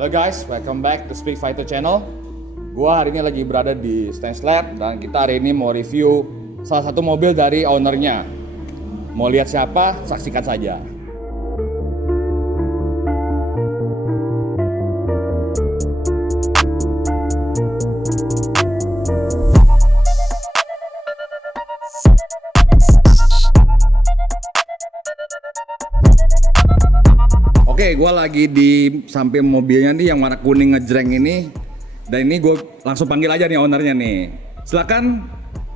Halo guys, welcome back to Speak Fighter Channel. Gua hari ini lagi berada di Stance Lab dan kita hari ini mau review salah satu mobil dari ownernya. Mau lihat siapa? Saksikan saja. Oke, gue lagi di samping mobilnya nih yang warna kuning ngejreng ini. Dan ini gue langsung panggil aja nih ownernya nih. Silakan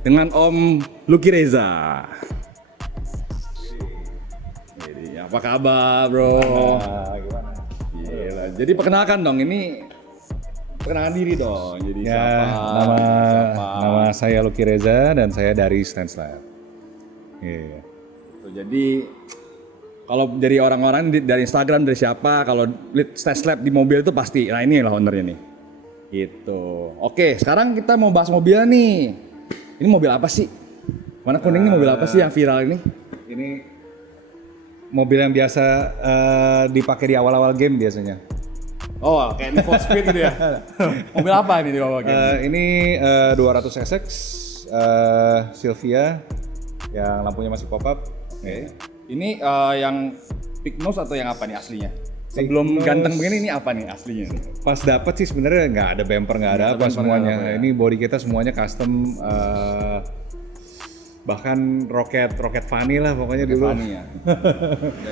dengan Om Lucky Reza. Jadi, apa kabar bro? Gimana? Gila. Jadi perkenalkan dong, ini perkenalkan diri dong. Jadi Ya, siapa? nama saya Lucky Reza dan saya dari Stance Lab. Iya. Jadi kalau dari orang-orang dari Instagram dari siapa, kalau lihat Stance Lab di mobil itu pasti, nah ini lah ownernya nih. Gitu. Oke, sekarang kita mau bahas mobilnya nih. Ini mobil apa sih? Warna kuning ini mobil apa sih yang viral ini? Ini mobil yang biasa dipakai di awal-awal game biasanya. Oh, kayak Need for Speed gitu ya? Mobil apa ini di bawah game? Ini 200 SX Silvia yang lampunya masih pop-up. Oke. Ini yang pig nose atau yang apa nih aslinya? Sebelum ganteng begini ini apa nih aslinya? Pas dapet sih sebenarnya nggak ada bumper, nggak ada apa semuanya. Ini body kita semuanya custom, bahkan roket funny lah pokoknya dulu. Funny ya.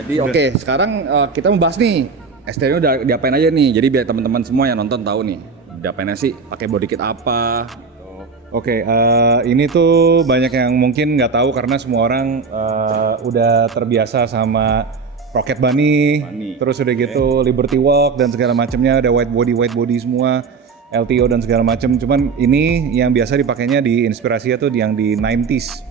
Jadi oke, sekarang kita mau bahas nih STL udah diapain aja nih. Jadi biar teman-teman semua yang nonton tahu nih diapain aja sih, pakai body kit apa. Oke, ini tuh banyak yang mungkin nggak tahu karena semua orang udah terbiasa sama Rocket Bunny. Terus udah gitu Liberty Walk dan segala macamnya, ada white body semua, LTO dan segala macam. Cuman ini yang biasa dipakainya di inspirasinya tuh yang di 90s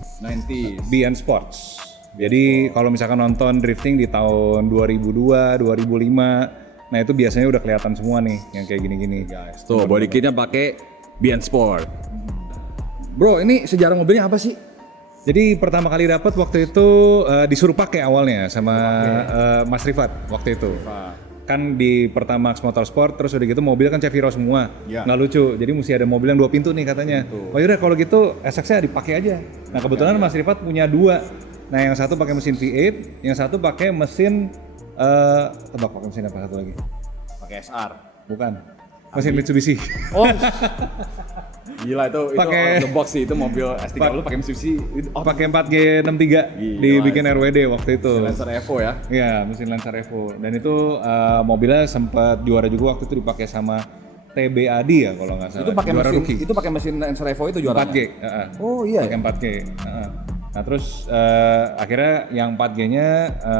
BN Sports. Jadi kalau misalkan nonton drifting di tahun 2002, 2005, nah itu biasanya udah kelihatan semua nih yang kayak gini-gini. Guys, tuh body kitnya pakai BN Sport. Bro, ini sejarah mobilnya apa sih? Jadi pertama kali dapat waktu itu disuruh pakai awalnya sama Mas Rifat waktu itu. Kan di Pertamax Motorsport terus udah gitu mobil kan Ceviro semua. Nggak lucu. Jadi mesti ada mobil yang 2 pintu nih katanya. Oh yaudah kalau gitu SX-nya dipakai aja. Nah kebetulan Mas Rifat punya 2. Nah yang satu pakai mesin V8, yang satu pakai mesin tebak pakai mesin apa satu lagi? Pakai SR. Bukan. Mesin Mitsubishi. Oh. Gila itu Pakai- out of the box sih, itu mobil S3 lu pakai Mitsubishi. Pakai 4G63 dibikin RWD waktu itu. Lancer Evo ya. Iya, mesin Lancer Evo. Dan itu mobilnya sempat juara juga waktu itu dipakai sama TBAD ya kalau nggak salah. Itu pakai Juara mesin rookie. itu pakai mesin Lancer Evo itu juaranya. 4G. Oh iya. Pakai 4G. Nah terus akhirnya yang 4G-nya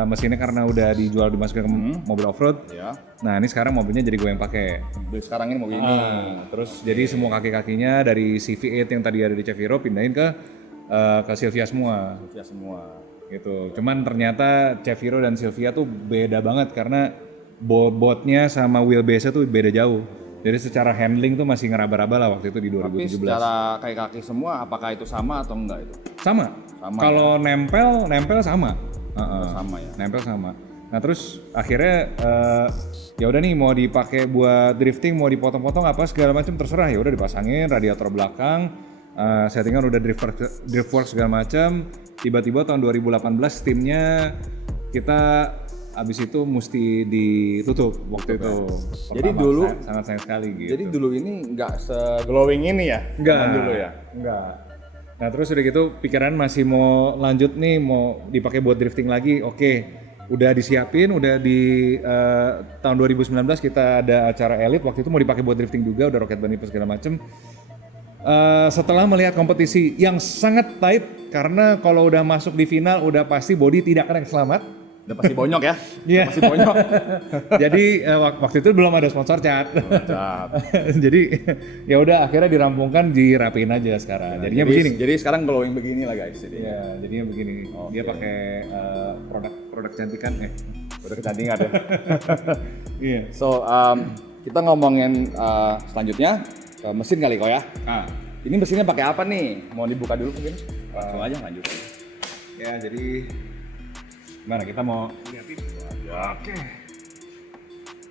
mesinnya karena udah dijual dimasukin ke mobil off-road. Ya. Nah ini sekarang mobilnya jadi gue yang pakai. Sekarang ini mobil ini. Terus jadi semua kaki-kakinya dari CV8 yang tadi ada di Ceviro pindahin ke Silvia semua. Ya semua. Gitu. Cuman ternyata Ceviro dan Silvia tuh beda banget karena botnya sama wheelbase-nya tuh beda jauh. Jadi secara handling tuh masih ngeraba-raba lah waktu itu di Tapi 2017. secara kaki-kaki semua apakah itu sama atau enggak itu? Sama. Kalau nempel sama. Sama ya. Nempel sama. Nah terus akhirnya ya udah nih mau dipakai buat drifting, mau dipotong-potong apa segala macam terserah, ya udah dipasangin radiator belakang, settingan udah driftwork segala macam. Tiba-tiba tahun 2018 timnya kita abis itu mesti ditutup waktu itu. Jadi Pertama, dulu sangat sayang sekali gitu. Jadi dulu ini nggak se-glowing ini ya? Enggak. Zaman dulu ya? Enggak. Nah terus udah gitu pikiran masih mau lanjut nih, mau dipakai buat drifting lagi. Oke, udah disiapin, udah di tahun 2019 kita ada acara Elite, waktu itu mau dipakai buat drifting juga, udah Rocket Bunny segala macem. Setelah melihat kompetisi yang sangat tight, karena kalau udah masuk di final udah pasti body tidak akan selamat. Udah pasti bonyok ya? Iya. Udah pasti bonyok. Jadi waktu itu belum ada sponsor cat. Jadi ya udah akhirnya dirampungkan, dirapiin aja sekarang. Jadinya begini. Jadi sekarang glowing begini lah guys. Jadi. Ya, jadinya begini. Dia pakai produk kecantikan Udah kecantikan ya. Iya. So kita ngomongin selanjutnya ke mesin kali kok ya. Ini mesinnya pakai apa nih? Mau dibuka dulu mungkin? Langsung aja lanjut. Ya, jadi gimana kita mau lihatin? Oke.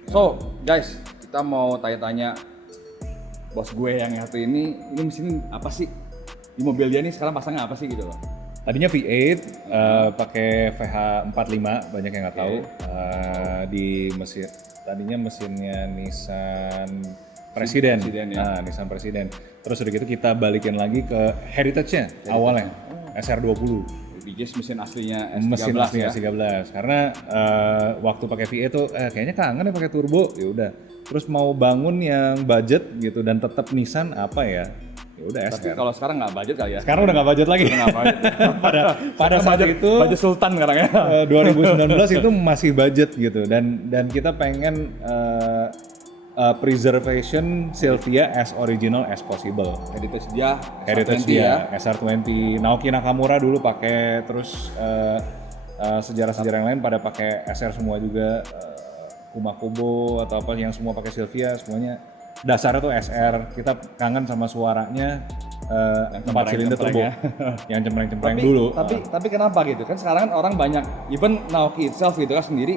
So guys, kita mau tanya-tanya bos gue yang satu ini mesin apa sih? Di mobil dia nih sekarang pasangnya apa sih gitu loh. Tadinya V8 pakai VH45, banyak yang nggak tahu. Di mesin tadinya mesinnya Nissan Presiden. ya. Nissan Presiden. Terus udah gitu kita balikin lagi ke heritage-nya awalnya SR20. VJS mesin aslinya S13 Mesin aslinya ya. S13 karena waktu pakai V8 tuh kayaknya kangen ya pakai turbo, ya udah. Terus mau bangun yang budget gitu dan tetap Nissan apa ya? Ya udah Tapi SR. kalau sekarang nggak budget kali ya. Sekarang udah nggak budget lagi. pada saat itu budget sultan sekarang ya. 2019 itu masih budget gitu dan kita pengen preservation Silvia as original as possible. Heritage dia, Heritage SR20 dia SR20. Naoki Nakamura dulu pakai, terus sejarah-sejarah yang lain pada pakai SR semua juga, Kumakubo atau apa yang semua pakai Silvia, semuanya dasarnya tuh SR. Kita kangen sama suaranya 4 silinder turbo yang cempreng-cempreng dulu. Tapi kenapa gitu? Kan sekarang kan orang banyak, even Naoki itself gitu kan sendiri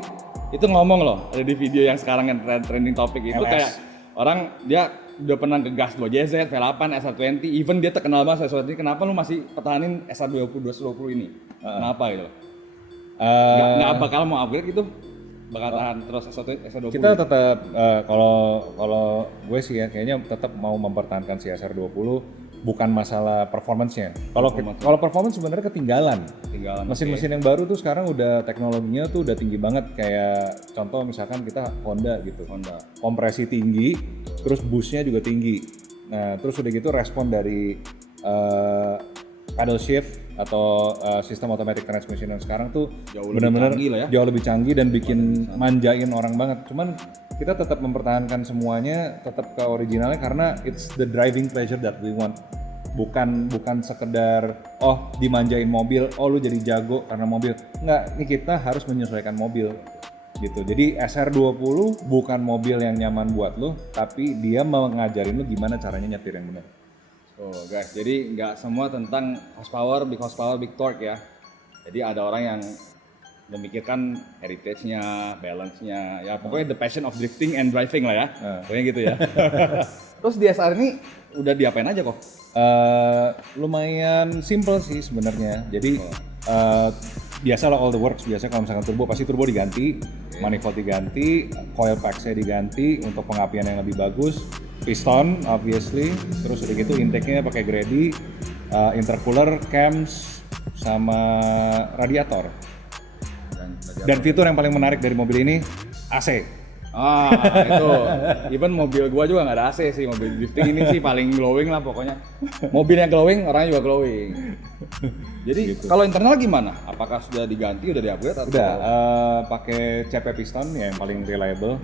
itu ngomong loh, ada di video yang sekarang yang trending topik itu LS. kayak orang dia udah pernah ngegas 2JZ, V8, SR20, even dia terkenal banget SR20, kenapa lu masih pertahanin SR20, 220 ini? Kenapa gitu? Nggak bakal mau upgrade gitu? Bakal tahan terus SR20? Kita tetap kalau gue sih ya kayaknya tetap mau mempertahankan si SR20, bukan masalah performance-nya. Kalau performance sebenarnya ketinggalan. Mesin-mesin yang baru tuh sekarang udah teknologinya tuh udah tinggi banget, kayak contoh misalkan kita Honda gitu. Kompresi tinggi, terus boost-nya juga tinggi. Nah, terus udah gitu respon dari paddle shift atau sistem automatic transmission yang sekarang tuh benar-benar jauh lebih canggih dan bikin manjain orang banget. Cuman kita tetap mempertahankan semuanya, tetap ke originalnya karena it's the driving pleasure that we want. Bukan sekedar dimanjain mobil, lu jadi jago karena mobil. Enggak, ini kita harus menyesuaikan mobil gitu. Jadi SR20 bukan mobil yang nyaman buat lo, tapi dia mau ngajarin lo gimana caranya nyetir yang benar. Oh guys, jadi nggak semua tentang horsepower, big torque ya. Jadi ada orang yang memikirkan heritage-nya, balance-nya, ya pokoknya the passion of drifting and driving lah ya. Pokoknya gitu ya. Terus di SR ini udah diapain aja kok? Lumayan simple sih sebenarnya. Jadi biasa lah all the works. Biasa kalau misalkan turbo pasti turbo diganti, manifold diganti, coil packs-nya diganti untuk pengapian yang lebih bagus, piston obviously, terus udah gitu intake-nya pakai Grady, intercooler, cams, sama radiator. Dan fitur yang paling menarik dari mobil ini AC. Itu even mobil gua juga nggak ada AC sih, mobil drifting ini sih paling glowing lah pokoknya. Mobilnya glowing, orangnya juga glowing. Jadi gitu. Kalau internal gimana? Apakah sudah diganti, udah di-upgrade atau? Udah, pakai CP piston ya yang paling reliable.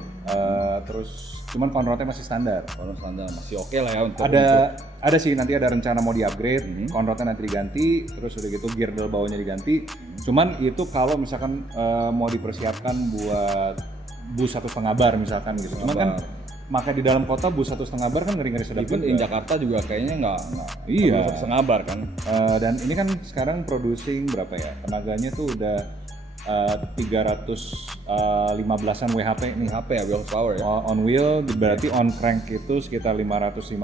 Terus cuman conrod-nya masih standar. Conrod standar masih oke lah ya untuk. Ada sih nanti ada rencana mau di-upgrade, conrod-nya nanti diganti, terus udah gitu gear del bawahnya diganti. Cuman itu kalau misalkan mau dipersiapkan buat bus 1,5 bar misalkan gitu. Cuman kan maka di dalam kota bus 1,5 bar kan ngeri-ngeri sedap juga. Di Jakarta juga kayaknya nggak. Iya. 1,5 bar kan. Dan ini kan sekarang producing berapa ya? Tenaganya tuh udah 315-an WHP nih. WHP ya, wheel power ya. On wheel berarti on crank itu sekitar 550.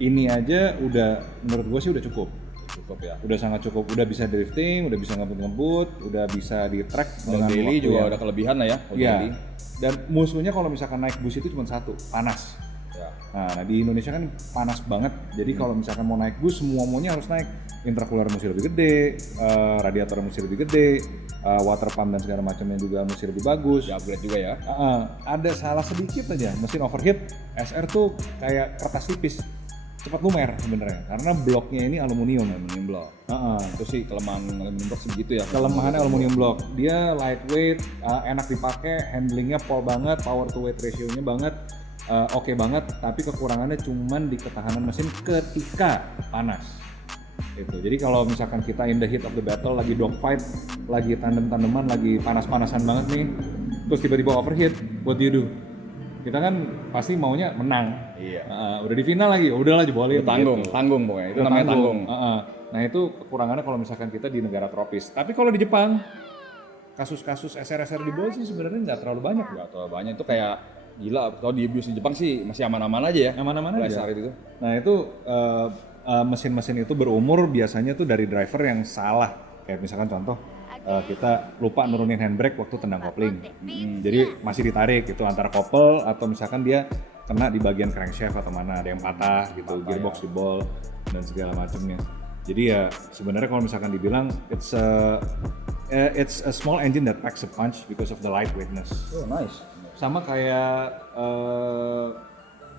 Ini aja udah menurut gue sih udah cukup. Cukup ya. Udah sangat cukup. Udah bisa drifting, udah bisa ngebut-ngebut, udah bisa di track dengan daily juga udah kelebihan lah ya. Iya. Dan musuhnya kalau misalkan naik bus itu cuma satu, panas. Ya. Nah di Indonesia kan panas banget. Jadi kalau misalkan mau naik bus semua-muanya harus naik. Intercooler mesti lebih gede, radiator mesti lebih gede, water pump dan segala macamnya juga mesti lebih bagus. Di upgrade juga ya. Ada salah sedikit aja, mesin overheat. SR tuh kayak kertas tipis, cepat lumer sebenarnya karena bloknya ini aluminium blok. Itu sih kelemahan aluminium blok segitu ya. Kelemahannya aluminium blok. Dia lightweight, enak dipakai, handlingnya pol banget, power to weight ratio-nya banget, oke banget. Tapi kekurangannya cuman di ketahanan mesin ketika panas. Itu. Jadi kalau misalkan kita in the heat of the battle, lagi dogfight, lagi tandem-tandeman, lagi panas-panasan banget nih, terus tiba-tiba overheat, what do you do? Kita kan pasti maunya menang. Iya. Udah di final lagi, udahlah jebolin. Tanggung pokoknya. Itu namanya tanggung. Nah itu kekurangannya kalau misalkan kita di negara tropis. Tapi kalau di Jepang, kasus-kasus SR-SR di bawah sih sebenarnya nggak terlalu banyak. Nggak terlalu banyak. Itu kayak Gila, kalau di abuse di Jepang sih masih aman-aman aja ya. Aman-aman aja. Saat itu. Nah itu mesin-mesin itu berumur biasanya tuh dari driver yang salah. Kayak misalkan contoh kita lupa nurunin handbrake waktu tendang kopling. Jadi masih ditarik gitu antara kopel atau misalkan dia kena di bagian crankshaft atau mana ada yang patah gitu, gearbox jebol dan segala macamnya. Jadi ya sebenarnya kalau misalkan dibilang it's a small engine that packs a punch because of the lightweightness. Oh, nice. Sama kayak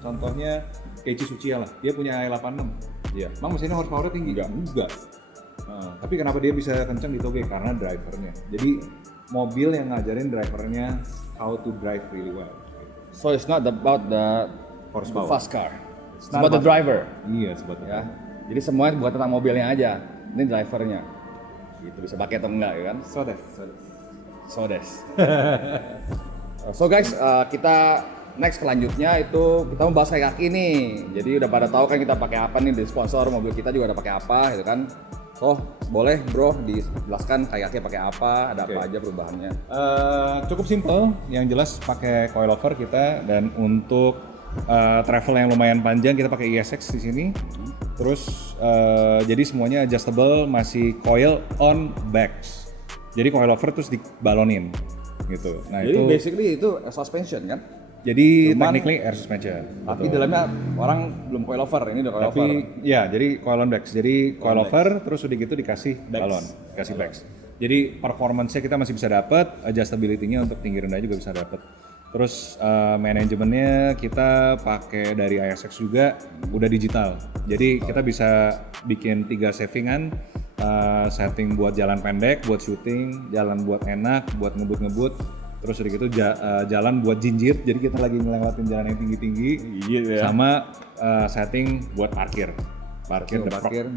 contohnya Keiichi Tsuchiya lah, dia punya i86. Iya. Emang mesinnya horsepower tinggi? Enggak. Tapi kenapa dia bisa kenceng di toge? Karena drivernya. Jadi mobil yang ngajarin drivernya how to drive really well. So it's not about the Horsepower. fast car. It's about the driver. Iya, sebetulnya. Ya. Jadi semuanya bukan tentang mobilnya aja. Ini drivernya. Gitu bisa pakai atau enggak ya kan? So des. So guys, kita next selanjutnya itu kita mau bahas kayak kaki nih. Jadi udah pada tahu kan kita pakai apa nih, di sponsor mobil kita juga udah pakai apa gitu kan. So boleh bro dijelaskan kayak kaki pakai apa, ada apa aja perubahannya. Cukup simple, yang jelas pakai coilover kita dan untuk travel yang lumayan panjang kita pakai ESX di sini. Terus jadi semuanya adjustable, masih coil on backs. Jadi coilover terus dibalonin gitu. Nah, Jadi itu basically itu suspension kan? jadi technically air suspension. Tapi dalamnya orang belum coilover, ini udah coilover. Tapi ya, jadi coil on backs. Jadi coilover terus udah gitu dikasih balon, dikasih backs. Jadi performance-nya kita masih bisa dapat, adjustability-nya untuk tinggi rendah juga bisa dapat. Terus manajemennya kita pakai dari ISX juga, udah digital. Jadi kita bisa bikin 3 savingan, setting buat jalan pendek, buat shooting, jalan buat enak, buat ngebut-ngebut. Terus udah gitu jalan buat jinjit, jadi kita lagi ngelewatin jalan yang tinggi-tinggi. Sama setting buat parkir. Parkir.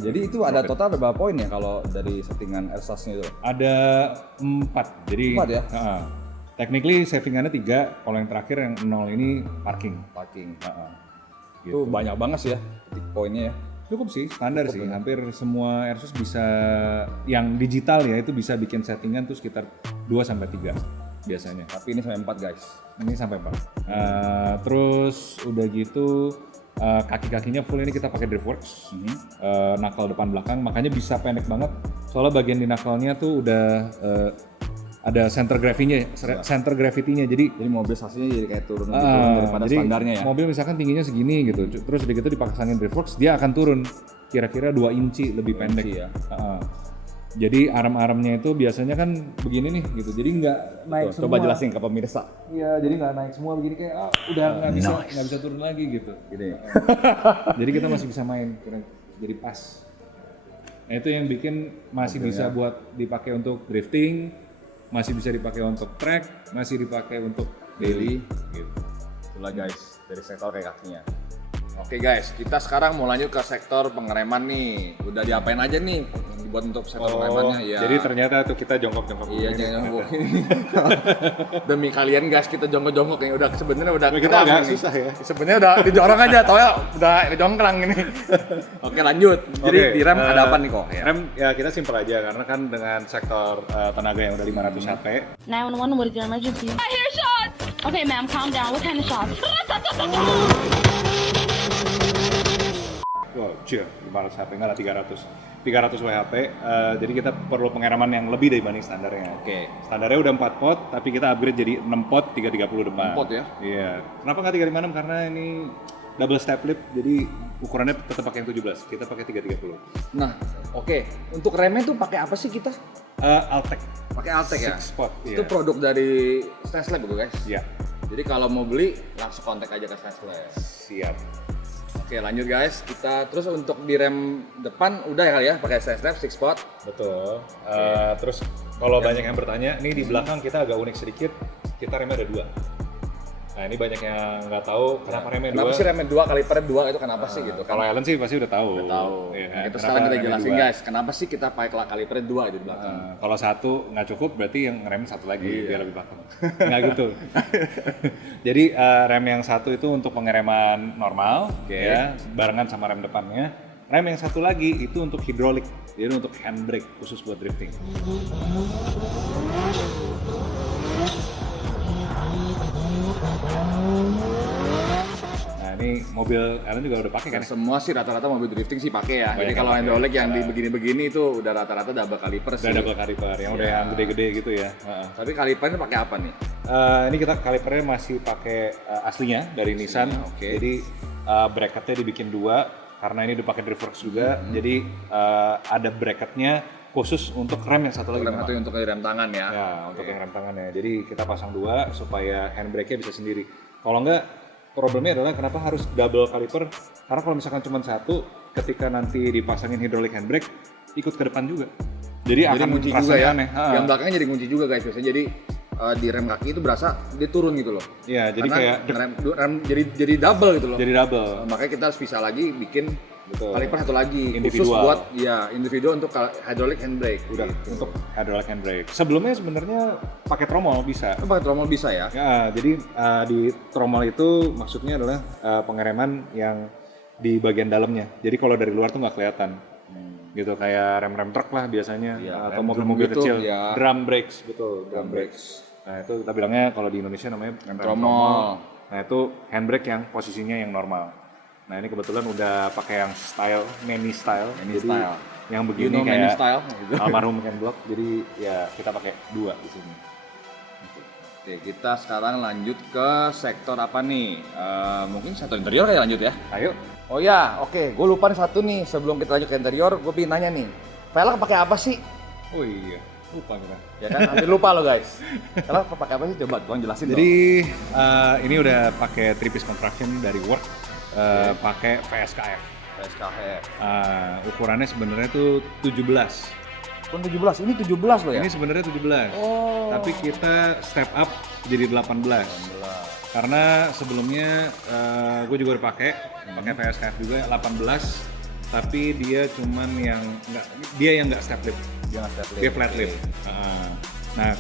Jadi itu ada total ada berapa poin ya kalau dari settingan airsasnya itu? Ada 4. Jadi 4 ya? Technically savingannya 3, kalau yang terakhir yang 0 ini parking. Itu banyak banget sih ya poinnya ya. Cukup sih, standar sih. Hampir semua Airsus bisa yang digital ya itu bisa bikin settingan tuh sekitar 2 sampai 3 biasanya. Tapi ini sampai 4 guys. Ini sampai 4. Terus udah gitu kaki-kakinya full ini kita pakai Driftworks. Knuckle depan belakang, makanya bisa pendek banget. Soalnya bagian di knuckle-nya tuh udah ada center gravity-nya, jadi mobil saksinya jadi kayak turun lebih turun daripada jadi standarnya ya. Mobil misalkan tingginya segini gitu, terus udah gitu dipasangin Driftworks, dia akan turun kira-kira 2 inci lebih pendek ya. Jadi arm-armnya itu biasanya kan begini nih gitu, jadi nggak naik semua. Coba jelasin ke pemirsa. Iya, jadi nggak naik semua begini kayak udah nggak bisa turun lagi gitu. Gini. Jadi kita masih bisa main, jadi pas. Nah itu yang bikin masih bisa buat dipakai untuk drifting, masih bisa dipakai untuk track, masih dipakai untuk daily gitu. Itulah guys dari sektor kayak kakinya. Oke guys, kita sekarang mau lanjut ke sektor pengereman nih. Udah diapain aja nih dibuat untuk sektor pengeremannya ya. Jadi ternyata tuh kita jongkok-jongkok. Iya, jongkok. Demi kalian guys, kita jongkok-jongkok ini udah sebenarnya udah kita agak susah ya. Sebenarnya udah didorong aja, tau ya, udah kejongkrang ini. Oke, lanjut. Jadi di rem ada apa nih kok? Rem ya kita simpel aja karena kan dengan sektor tenaga yang udah 500 HP. 911, what is your emergency? I hear shots! Okay, ma'am, calm down. What kind of shots? Wow, 500 HP, enggak lah 300 WHP, jadi kita perlu pengereman yang lebih dibanding standarnya. Oke. Standarnya udah 4 pot, tapi kita upgrade jadi 6 pot 330 depan. 6 pot ya? Iya. Kenapa nggak 356? Karena ini double step lip, jadi ukurannya tetap pakai yang 17, kita pakai 330. Nah, oke. Untuk remnya tuh pakai apa sih kita? Altec. Pakai Altec ya? 6 spot, Itu produk dari Stanslab itu guys? Iya. Jadi kalau mau beli, langsung kontak aja ke Stanslab. Siap. Oke lanjut guys, kita terus untuk di rem depan udah ya kali ya pakai Stanslab 6 spot. Betul. Terus kalau banyak yang bertanya, nih di belakang kita agak unik sedikit, kita remnya ada 2. Nah ini banyak yang nggak tahu kenapa remnya 2. Kenapa sih remnya 2 kalipernya 2 itu kenapa sih gitu kan? Kalau Alan sih pasti udah tahu. Udah tahu. Ya, Nah, itu sekarang kita jelasin guys, kenapa sih kita pakai kalipernya 2 di belakang? Kalau 1 nggak cukup berarti yang rem 1 lagi biar lebih belakang. Nggak gitu. Jadi rem yang 1 itu untuk pengereman normal, ya barengan sama rem depannya. Rem yang 1 lagi itu untuk hidrolik, jadi untuk handbrake khusus buat drifting. ini mobil Alan juga udah pakai kan? Dan semua sih rata-rata mobil drifting sih pakai ya. Jadi Banyak kalau yang pakai. hydraulic yang di begini-begini itu udah rata-rata double caliper sih. Udah double caliper yang udah Iya. yang gede-gede gitu ya. Tapi calipernya pakai apa nih? Ini kita kalipernya masih pakai aslinya dari Nissan. oke. Jadi bracketnya dibikin 2 karena ini udah pakai Driftworks juga. Jadi ada bracketnya khusus untuk rem yang satu lagi. Rem memang. satu untuk rem tangan ya. Ya, untuk yang rem tangannya. Jadi kita pasang 2 supaya handbrake-nya bisa sendiri. Kalau enggak, problemnya adalah kenapa harus double caliper? Karena kalau misalkan cuma satu, ketika nanti dipasangin hydraulic handbrake, ikut ke depan juga. Jadi akan ngunci juga rasanya ya. aneh. Yang belakangnya jadi kunci juga guys biasanya. Jadi di rem kaki itu berasa dia turun gitu loh. Iya, jadi Karena kayak rem jadi double gitu loh. jadi double. Makanya kita harus pisah lagi bikin Betul. kaliper satu lagi khusus Individual. buat ya individual untuk hydraulic handbrake Udah gitu. untuk hydraulic handbrake. Sebelumnya sebenarnya pakai tromol bisa. Itu pakai tromol bisa ya. Ya, jadi di tromol itu maksudnya adalah pengereman yang di bagian dalamnya. Jadi kalau dari luar tuh nggak kelihatan. Gitu kayak rem-rem truk lah biasanya Iya, atau rem mobil-mobil drum gitu, kecil. ya. Drum brakes, betul. Drum brakes. Nah itu kita bilangnya kalau di Indonesia namanya rem tromol. Nah itu handbrake yang posisinya yang normal. Nah ini kebetulan udah pakai yang style, mini style. Mini Jadi style. yang You begini know kayak many style gitu. almarhum Ken Block. Jadi ya kita pakai 2 di sini. Oke, kita sekarang lanjut ke sektor apa nih? Mungkin sektor interior kayak lanjut ya. Ayo. Oh ya, oke. Gue lupa nih satu nih. Sebelum kita lanjut ke interior, gue pengen nanya nih. Velg pakai apa sih? Oh iya, lupa kita. Ya kan, hampir lupa lo guys. Velg pakai apa sih? Coba tolong jelasin Jadi ini udah pakai 3-piece construction dari Work, pakai VSKF. dong. SKF. Ukurannya sebenarnya tuh 17. Pun 17, ini 17 loh ya? Ini sebenarnya 17. Oh. Tapi kita step up jadi 18. Karena sebelumnya gue juga udah pakai VSKF juga 18. Tapi dia cuman yang nggak step lip. Jangan step lip. Dia flat Oke. lip. Nah,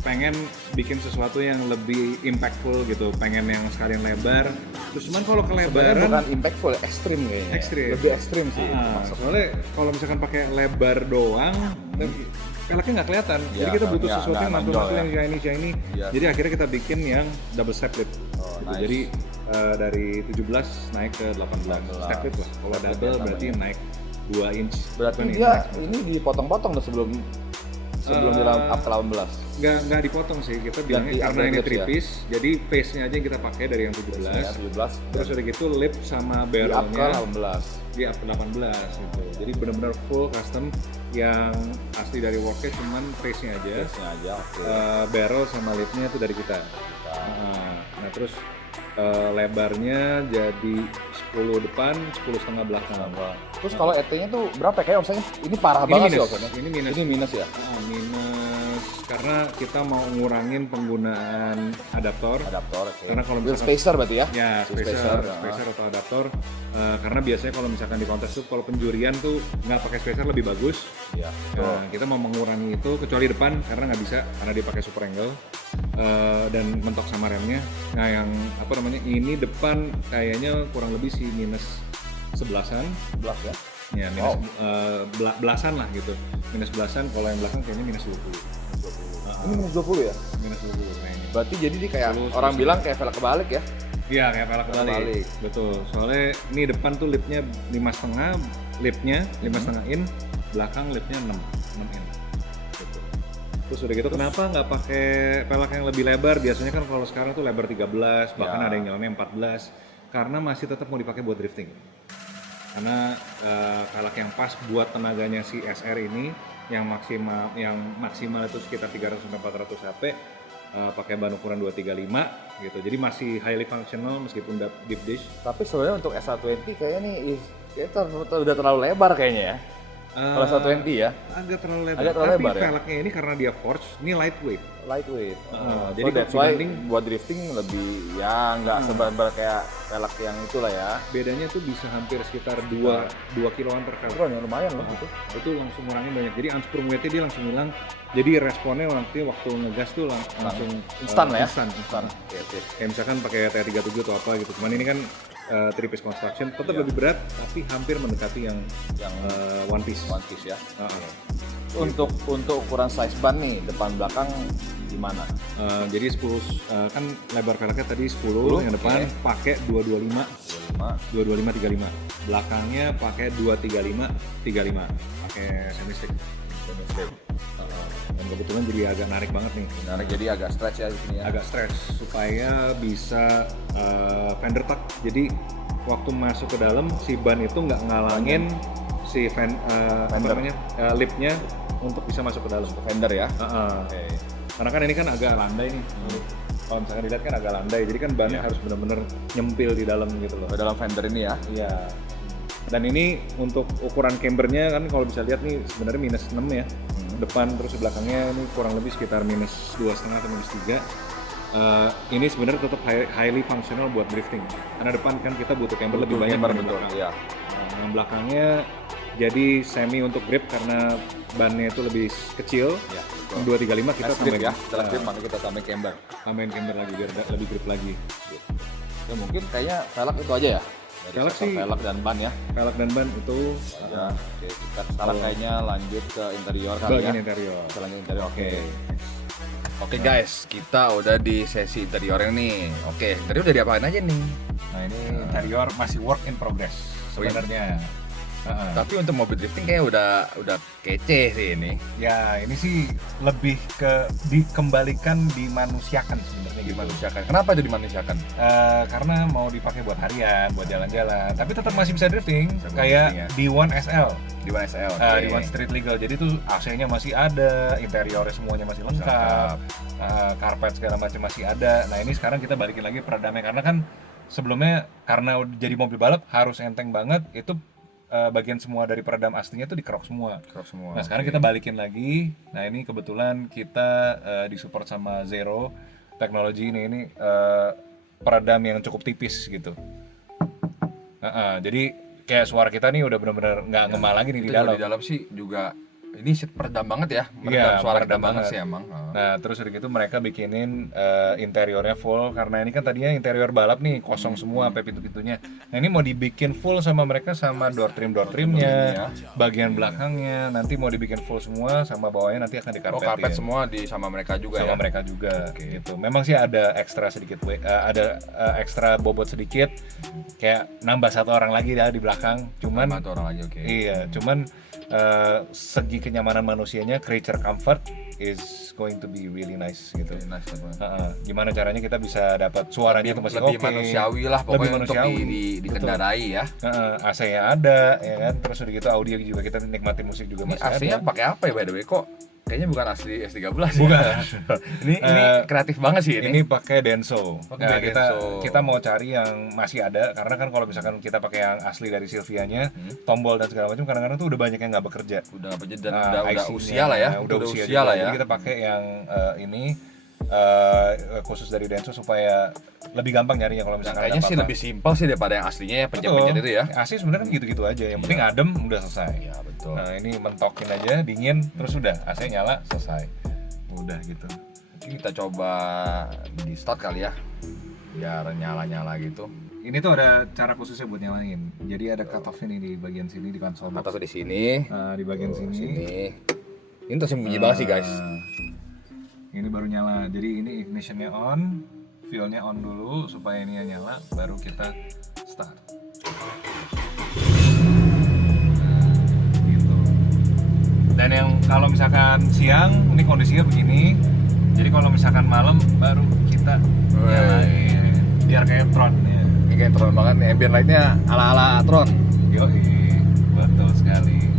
pengen bikin sesuatu yang lebih impactful gitu, pengen yang sekalian lebar. Terus cuman kalau Sebenarnya kelebaran bukan impactful, ekstrim kayaknya. Ekstrim. Lebih ekstrim sih. itu maksudnya. soalnya kalau misalkan pakai lebar doang, peleknya nggak kelihatan. Iya, Jadi kita butuh iya, sesuatu yang nggak mantul-mantul nonjol yang shiny. Iya. Jadi akhirnya kita bikin yang double step lip. Oh, Gitu. nice. Jadi dari 17 naik ke 18. Step lip lah. Kalau Step lip double ya berarti namanya. naik 2 inch. Berarti Bukan dia inch. ini dipotong-potong tuh sebelum di up ke 18. Nggak dipotong sih, kita bilangnya Ganti karena upgrade ini lips 3 ya? piece, jadi face-nya aja yang kita pakai dari yang 17. Ya, 17. Terus udah gitu lip sama Di up ke barrelnya 18. di up ke 18 gitu. Jadi benar-benar full custom yang asli dari Worknya cuman face-nya aja. Face-nya aja, oke. Barrel sama lipnya itu dari kita. Nah terus lebarnya jadi 10 depan, 10 setengah belakang. Terus kalau ET-nya tuh berapa ya? Kayak misalnya ini parah Ini banget sih minus. maksudnya. Ini minus. Ini minus ya? Minus karena kita mau ngurangin penggunaan adaptor. Adaptor, oke. Karena kalau Wheel misalkan spacer berarti ya? Ya, Wheel spacer atau adaptor. Karena biasanya kalau misalkan di kontes tuh kalau penjurian tuh nggak pakai spacer lebih bagus. Iya. Nah, kita mau mengurangi itu kecuali depan karena nggak bisa karena dia pakai super angle dan mentok sama remnya. Nah, yang apa namanya ini depan kayaknya kurang lebih sih minus 11-an. 11 ya? Ya, minus belasan lah gitu. Minus belasan, kalau yang belakang kayaknya minus 20. Ini minus 20 ya? Minus 20 kayaknya. Berarti jadi dia kayak 10, orang 11. bilang kayak velg kebalik ya? Iya, kayak pelak kebalik. Kebalik. Betul. Soalnya ini depan tuh lipnya 5,5, lipnya 5,5 in, belakang lipnya 6 in. Gitu. Terus udah gitu kenapa nggak pakai pelak yang lebih lebar? Biasanya kan kalau sekarang tuh lebar 13, bahkan Ya. ada yang nyelamnya 14. Karena masih tetap mau dipakai buat drifting. Karena pelak yang pas buat tenaganya si SR ini yang maksimal itu sekitar 300-400 HP, pakai ban ukuran 235 gitu. Jadi masih highly functional meskipun deep dish. Tapi sebenarnya untuk S120 kayaknya nih udah terlalu lebar kayaknya ya. Kalau S120 ya, Agak terlalu lebar. Agak terlalu Tapi lebar ya? velgnya ini karena dia forged, ini lightweight. lightweight. Jadi Jadi that's why dibanding- buat drifting lebih ya nggak sebar kayak velg yang itulah ya. Bedanya tuh bisa hampir sekitar 2 kiloan per velg. Keren ya, lumayan loh itu. Itu langsung ngurangin banyak. Jadi unsprung weight-nya dia langsung hilang. Jadi responnya nanti waktu ngegas tuh langsung Instan lah ya? Instan. Oke, oke. Kayak misalkan pakai T37 atau apa gitu. Cuman ini kan 3-piece construction tetap lebih berat tapi hampir mendekati yang one piece. One piece ya. Heeh. untuk ukuran size ban nih depan belakang gimana? Jadi 10 kan lebar velgnya tadi 10, yang depan pakai 225 225 35. Belakangnya pakai 235 35. Pakai semi stick. Dan kebetulan jadi agak narik banget nih. Narik jadi agak stretch ya di sini ya. Agak stretch supaya bisa fender tuck. Jadi waktu masuk ke dalam si ban itu nggak ngalangin si lipnya untuk bisa masuk ke dalam. Fender ya. Oke. Karena kan ini kan agak landai nih. Kalau misalkan dilihat kan agak landai, jadi kan bannya harus benar-benar nyempil di dalam gitu loh. Dalam fender ini ya. Iya. Dan ini untuk ukuran cambernya kan kalau bisa lihat nih sebenarnya minus 6 ya. Depan terus belakangnya ini kurang lebih sekitar minus 2,5 atau minus 3. Ini sebenarnya tetap highly functional buat drifting. Karena depan kan kita butuh camber lebih banyak dibanding belakang. Iya. Yang belakangnya jadi semi untuk grip karena bannya itu lebih kecil. Ya, 235 kita tambahin tambahin ya. Setelah grip maka kita tambahin camber. Tambahin camber lagi biar lebih grip lagi. Ya mungkin kayaknya velg itu aja ya. Velg sih. Velg dan ban ya. Velg dan ban itu Ya. Oke, kita sekarang kayaknya lanjut ke interior kali ya. bagian interior. Kita lanjut interior. Oke guys, kita udah di sesi interiornya nih. Oke, interior udah diapain aja nih? Nah ini interior masih work in progress sebenarnya. Tapi untuk mobil drifting kayak udah kece sih ini. Ya ini sih lebih ke dikembalikan dimanusiakan sebenarnya gitu. Dimanusiakan. Kenapa itu dimanusiakan? Karena mau dipakai buat harian, buat jalan-jalan, tapi tetap masih bisa drifting. Bisa Kayak drifting D1 SL, Di SL. D1 Street Legal. Jadi tuh AC-nya masih ada, interiornya semuanya masih lengkap, karpet segala macam masih ada. Nah ini sekarang kita balikin lagi peredamnya karena kan sebelumnya karena jadi mobil balap harus enteng banget itu. Bagian semua dari peredam aslinya tuh dikerok semua. Nah sekarang kita balikin lagi. Nah ini kebetulan kita disupport sama Zero Technology ini peredam yang cukup tipis gitu. Jadi kayak suara kita nih udah benar-benar nggak ngemal lagi nih di dalam. Di dalam sih juga ini peredam banget ya. Iya, Suara peredam banget banget sih emang. Nah terus udah gitu mereka bikinin interiornya full karena ini kan tadinya interior balap nih kosong semua sampai pintu-pintunya. Nah ini mau dibikin full sama mereka sama door trimnya, bagian belakangnya nanti mau dibikin full semua sama bawahnya nanti akan dikarpetin. Karpet semua sama mereka juga sama ya. mereka juga gitu. Memang sih ada ekstra sedikit ada ekstra bobot sedikit kayak nambah satu orang lagi dah di belakang. Cuman Nambah satu orang lagi Iya, cuman segi kenyamanan manusianya, creature comfort is going to be really nice gitu. Gimana caranya kita bisa dapat suaranya itu masih lebih oke. manusiawi lah pokoknya Lebih untuk manusiawi. dikendarai ya. AC-nya ada ya kan, terus udah gitu audio juga kita nikmati musik juga Ini masih aslinya ada. pakai apa ya by the way kok? Kayaknya bukan asli S13 Bukan. ya. ini kreatif banget sih Ini pakai Denso. Pakai Denso. Kita mau cari yang masih ada karena kan kalau misalkan kita pakai yang asli dari Silvianya, tombol dan segala macam kadang-kadang tuh udah banyak yang nggak bekerja. Udah nggak bekerja dan Nah, udah IC-nya, usia lah ya. udah usia usia juga. lah ya. Jadi kita pakai yang ini khusus dari Denso supaya lebih gampang nyarinya kalau misalkan Kayaknya ada sih apa-apa. lebih simpel sih daripada yang aslinya ya pencet-pencet itu ya. AC sebenarnya kan gitu-gitu aja. Yang penting adem udah selesai. Iya betul. Nah ini mentokin aja dingin terus udah AC nyala selesai. Udah gitu. Mungkin kita coba di start kali ya. Biar nyala-nyala gitu. Ini tuh ada cara khususnya buat nyalain. Jadi ada cut off ini di bagian sini di konsol. Atau di sini. Nah, di bagian sini. Ini terus bunyi banget sih guys. Ini baru nyala. Jadi ini ignitionnya on, fuelnya on dulu supaya ini nyala, baru kita start. Nah, gitu. Dan yang kalau misalkan siang, ini kondisinya begini. Jadi kalau misalkan malam baru kita nyalain. Biar kayak Tron ya. Ini kayak Tron banget nih, ambient light-nya ala-ala Tron. Yoi, betul sekali.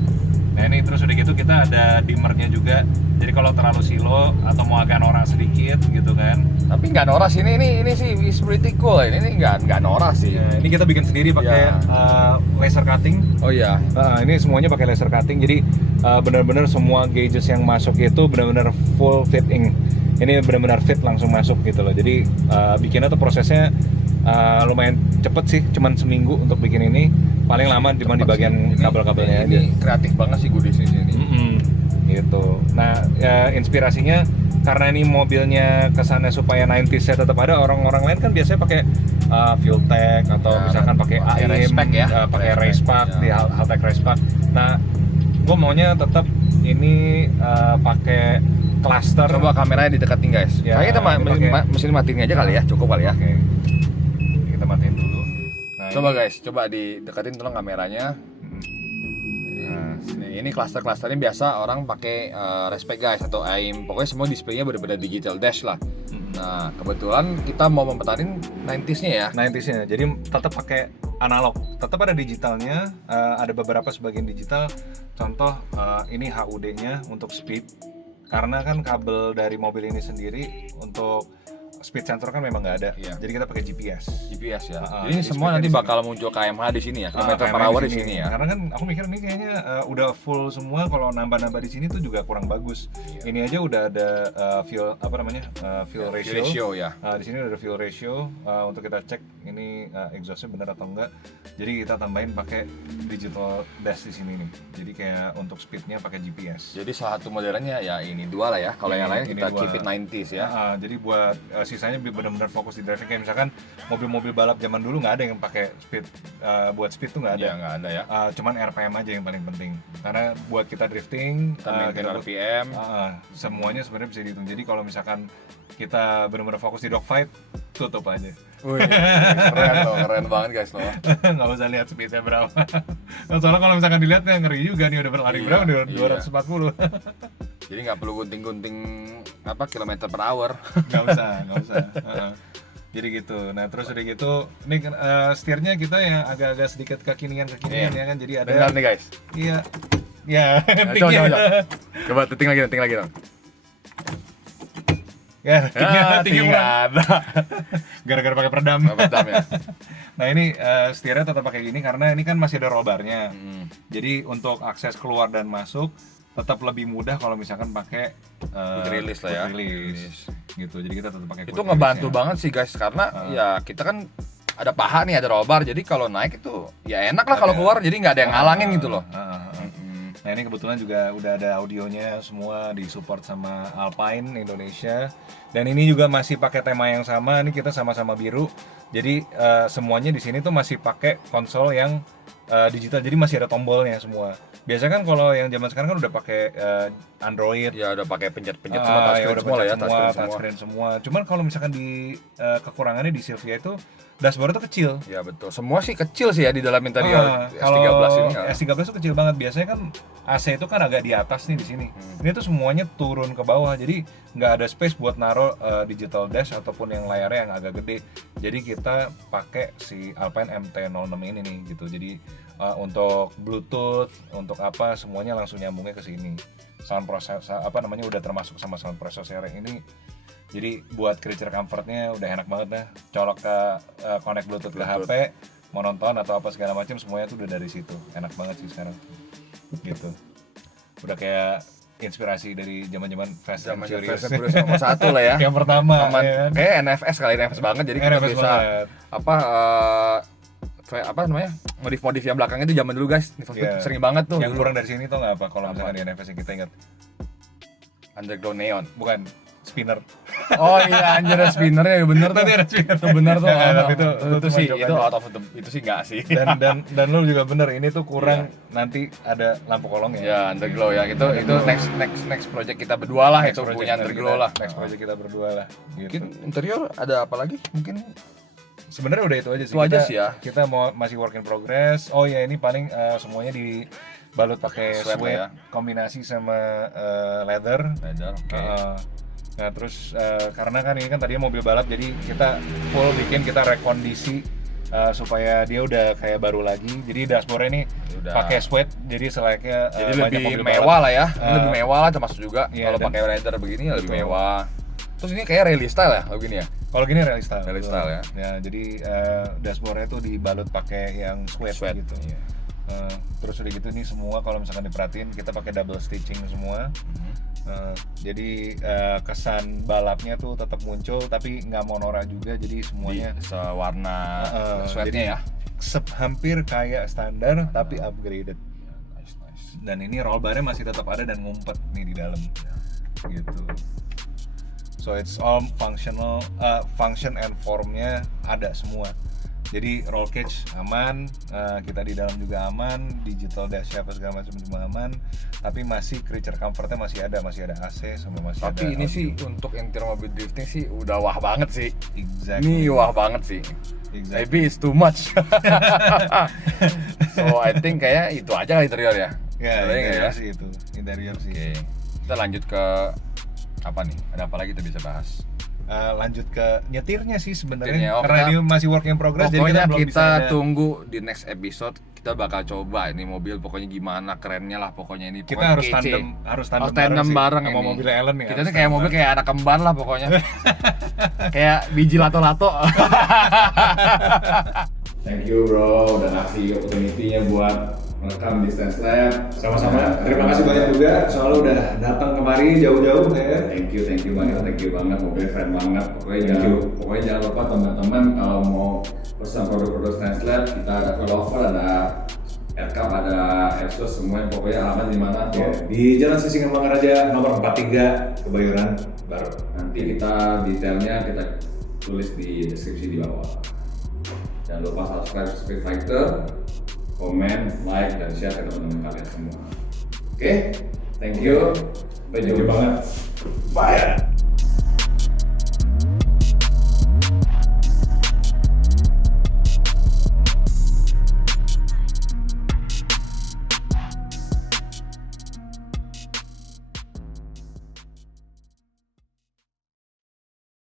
Nah ini terus udah gitu kita ada dimmernya juga. Jadi kalau terlalu silo atau mau agak norak sedikit gitu kan. Tapi nggak noras ini sih is pretty cool. Ini nggak noras sih. Ya, ini kita bikin sendiri pakai laser cutting. Oh iya. Ini semuanya pakai laser cutting. Jadi benar-benar semua gauges yang masuk itu benar-benar full fitting. Ini benar-benar fit langsung masuk gitu loh. Jadi bikinnya tuh prosesnya lumayan cepet sih, cuman seminggu untuk bikin ini. Paling lama cuma di bagian kabel-kabelnya aja. Ini kreatif banget sih gue di sini. Gitu. Nah, inspirasinya karena ini mobilnya kesannya supaya 90s ya tetap ada. Orang-orang lain kan biasanya pakai fuel tank atau misalkan pakai AIM, race pack ya. pakai race pack di Haltech race pack. Nah, gue maunya tetap ini pakai cluster. Coba kameranya didekatin guys. Ya, Kayaknya kita ini pakai- mesin matiin aja kali ya, cukup kali ya. Oke. Kita matiin dulu. Nah, Coba guys, coba didekatin tolong kameranya. Nah, ini cluster-clusternya biasa orang pakai Respect guys atau AIM. Pokoknya semua displaynya benar-benar digital dash lah. Nah, kebetulan kita mau mempertahankan 90s-nya ya. 90s-nya. Jadi tetap pakai analog. Tetap ada digitalnya, ada beberapa sebagian digital. Contoh ini HUD-nya untuk speed. Karena kan kabel dari mobil ini sendiri untuk speed sensor kan memang nggak ada. Iya. Jadi kita pakai GPS. GPS ya. Ah, Jadi ini jadi semua speednya nanti di sini. bakal muncul KMH di sini ya, kilometer per KMH hour di sini ya. Karena kan aku mikir ini kayaknya udah full semua, kalau nambah-nambah di sini tuh juga kurang bagus. Iya. Ini aja udah ada fuel apa namanya? Fuel ratio. Ratio ya. Di sini udah ada fuel ratio untuk kita cek ini exhaustnya benar atau enggak. Jadi kita tambahin pakai digital dash di sini nih. Jadi kayak untuk speednya pakai GPS. Jadi salah satu modelnya ya ini dua lah ya. Kalau yang lain Ini kita dua. keep it 90s ya. Jadi buat sisanya benar-benar fokus di driving. Kayak misalkan mobil-mobil balap zaman dulu nggak ada yang pakai speed, buat speed tuh nggak ada. Iya, nggak ada ya. Cuman RPM aja yang paling penting. Karena buat kita drifting, Kita maintain kita- RPM. semuanya sebenarnya bisa dihitung. Jadi kalau misalkan kita benar-benar fokus di dogfight, tutup aja. Wih, keren loh, keren banget guys loh. Nggak usah lihat speednya berapa. Soalnya kalau misalkan dilihatnya ngeri juga nih, udah berlari Iya, berapa nih? iya. 240. Jadi nggak perlu gunting-gunting kilometer per hour. nggak usah. Jadi gitu. Nah terus udah gitu, ini kan setirnya kita yang agak-agak sedikit kekinian Iya. ya kan. Jadi ada. Dengar nih guys. Iya. Ya. Nah, coba. Coba tinggal lagi dong. Ya, tinggi kurang. nggak ada. Gara-gara pakai peredam. Pedam ya. Nah ini setirnya tetap pakai gini karena ini kan masih ada roll bar-nya. Hmm. Jadi untuk akses keluar dan masuk tetap lebih mudah kalau misalkan pakai Quick release lah ya. quick release. Gitu. Jadi kita tetap pakai Itu quick ngebantu release-nya. banget sih guys karena ya kita kan ada paha nih, ada roll bar. Jadi kalau naik itu ya enak lah kalau keluar. Jadi nggak ada yang ngalangin gitu loh. Nah ini kebetulan juga udah ada audionya semua, disupport sama Alpine Indonesia. Dan ini juga masih pakai tema yang sama. Ini kita sama-sama biru. Jadi semuanya di sini tuh masih pakai konsol yang digital. Jadi masih ada tombolnya semua. Biasanya kan kalau yang zaman sekarang kan udah pakai Android. Ya udah pakai pencet-pencet semua, touchscreen udah semua lah ya, pencet semua, touchscreen semua. touchscreen semua. Cuman kalau misalkan di kekurangannya di Silvia itu dashboard tuh kecil. Ya betul. Semua sih kecil sih ya di dalam interior Kalau S13 ini. S13 tuh kecil banget. Biasanya kan AC itu kan agak di atas nih di sini. Ini tuh semuanya turun ke bawah. Jadi nggak ada space buat naruh digital dash ataupun yang layarnya yang agak gede. Jadi kita pakai si Alpine MT-06 ini nih gitu. Jadi untuk Bluetooth, untuk apa semuanya langsung nyambungnya ke sini. Sound processor apa namanya udah termasuk sama sound processor ini. Jadi buat creature comfortnya udah enak banget dah. Colok ke connect Bluetooth ke HP, mau nonton atau apa segala macam semuanya tuh udah dari situ. Enak banget sih sekarang. Gitu. Udah kayak inspirasi dari zaman-zaman Fast and Furious. Nomor 1 lah ya. Yang pertama Aman. ya kan? NFS kali NFS banget jadi kita NFS bisa banget. apa namanya? Modif-modif yang belakangnya itu zaman dulu guys. Need for Speed Iya. sering banget tuh. Yang dulu. kurang dari sini tuh nggak apa kalau misalkan di NFS yang kita ingat Underground Neon. bukan spinner. Oh iya anjir ada spinnernya ya bener tuh. Tadi ada spinner. Itu bener tuh. Ya, tapi itu itu sih cuma itu joke out of the itu sih enggak sih. Dan lu juga bener ini tuh kurang nanti ada lampu kolongnya. Ya underglow ya itu next project kita berdua lah itu Project punya nanti underglow kita- lah. Next project kita berdua lah. Mungkin Gitu. interior ada apa lagi? Mungkin Sebenarnya udah itu aja sih. Itu aja Kita- sih ya. Kita mau masih work in progress. Oh ya ini paling semuanya dibalut pakai Suede suede ya. kombinasi sama leather. oke. Nah terus karena kan ini kan tadinya mobil balap jadi kita full bikin kita rekondisi supaya dia udah kayak baru lagi. Jadi dashboard ini Udah. pakai suede jadi selayaknya Jadi banyak lebih mobil mewah balap. lah ya. Ini lebih mewah lah termasuk juga. Iya, Kalau dan- pakai leather begini ya lebih Betul. mewah. Terus ini kayak rally style ya, begini ya. Kalau gini rally style. Rally betul. style ya. Ya jadi dashboardnya tuh dibalut pakai yang suede, Suede, gitu. iya. Terus udah gitu nih semua kalau misalkan diperhatiin kita pakai double stitching semua. Jadi kesan balapnya tuh tetap muncul tapi nggak mau norak juga jadi semuanya Sewarna jadi sweatnya ya. hampir kayak standar tapi upgraded. Nice. Dan ini roll barnya masih tetap ada dan ngumpet nih di dalam gitu. So it's all functional, function and formnya ada semua. Jadi roll cage aman, kita di dalam juga aman, digital dash apa segala macam semua aman, tapi masih creature comfortnya masih ada AC sama masih ada. Tapi ini audio. sih untuk interior mobil drifting sih udah wah banget sih. Exactly. Ini wah banget sih. Exactly. Maybe it's too much. So I think kayak itu aja lah interior ya. Ya, Interior interior ya. sih itu, interior sih. Oke. Kita lanjut ke apa nih? Ada apa lagi kita bisa bahas? Lanjut ke nyetirnya sih Nyetirnya, sebenarnya, oh, karena kita- ini masih work in progress, jadi Pokoknya belum kita bisa ada- tunggu di next episode. Kita bakal coba ini mobil pokoknya gimana kerennya lah pokoknya ini. Kita Pokoknya harus kece. tandem, harus tandem, Tandem bareng sih, sama ini. mobil Ellen ya. Kita harus tuh kayak tandem mobil bareng. kayak anak kembar lah pokoknya. Kayak biji lato-lato. Thank you bro, udah ngasih opportunity-nya buat merekam di Stance Lab. Sama-sama. Terima kasih banyak juga soalnya udah datang kemari jauh-jauh ya. Thank you banget, mobilnya keren banget. Thank you. Pokoknya jangan lupa teman-teman kalau mau pesan produk-produk Stance Lab, kita ada coilover, ada aircap, ada exhaust, semuanya pokoknya alamat di mana tuh. Ya, di Jalan Sisingamangaraja nomor 43 Kebayoran Baru. Nanti kita detailnya kita tulis di deskripsi di bawah. Jangan lupa subscribe Speed Fighter, komen, like, dan share ke teman-teman kalian semua. Oke, thank you. Sampai Thank you jumpa. banget. Bye.